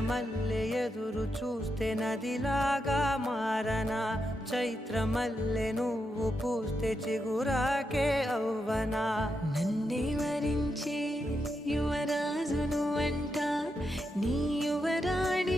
మల్లె ఎదురు చూస్తే నదిలాగా మారనా, చైత్రమల్లె నువ్వు పూస్తే చిగురాకే అవ్వనా. నన్నే వరించే యువరాజును అంట నీ యువరా